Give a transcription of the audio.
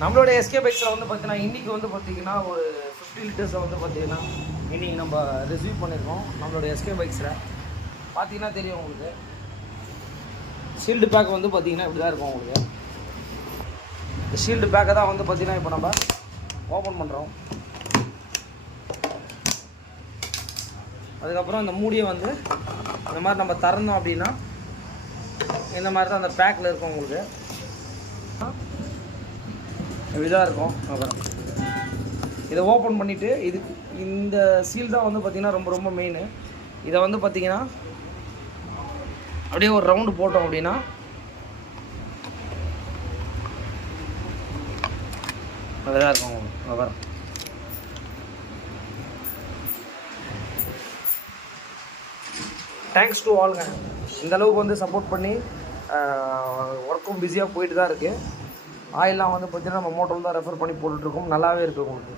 நம்மளோட எஸ்கே பைக்ஸில் வந்து பார்த்தீங்கன்னா இன்றைக்கி வந்து பார்த்திங்கன்னா ஒரு 50 லிட்டர்ஸை வந்து பார்த்திங்கன்னா இன்றைக்கி நம்ம ரிசீவ் பண்ணியிருக்கோம் நம்மளோட எஸ்கே பைக்ஸில். பார்த்தீங்கன்னா தெரியும் உங்களுக்கு ஷீல்டு பேக் வந்து பார்த்திங்கன்னா இப்படி தான் இருக்கும் உங்களுக்கு. இந்த ஷீல்டு பேக்கை தான் வந்து பார்த்திங்கன்னா இப்போ நம்ம ஓப்பன் பண்ணுறோம். அதுக்கப்புறம் இந்த மூடியை வந்து இந்த மாதிரி நம்ம திறந்தோம் அப்படின்னா இந்த மாதிரி தான் அந்த பேக்கில் இருக்கும் உங்களுக்கு. இதாக இருக்கும். அப்புறம் இதை ஓப்பன் பண்ணிவிட்டு இதுக்கு இந்த சீல் தான் வந்து பார்த்திங்கன்னா ரொம்ப ரொம்ப மெயின். இதை வந்து பார்த்திங்கன்னா அப்படியே ஒரு ரவுண்டு போட்டோம் அப்படின்னா அதுதான் இருக்கும் உங்களுக்கு. அப்புறம் தேங்க்ஸ் டு ஆல்ங்க. இந்த அளவுக்கு வந்து சப்போர்ட் பண்ணி ஒர்க்கும் பிஸியாக போயிட்டு தான் இருக்குது. ஆயிலெலாம் வந்து பார்த்திங்கன்னா நம்ம மோட்டரில் தான் ரெஃபர் பண்ணி போட்டுட்ருக்கோம். நல்லாவே இருக்குது உங்களுக்கு.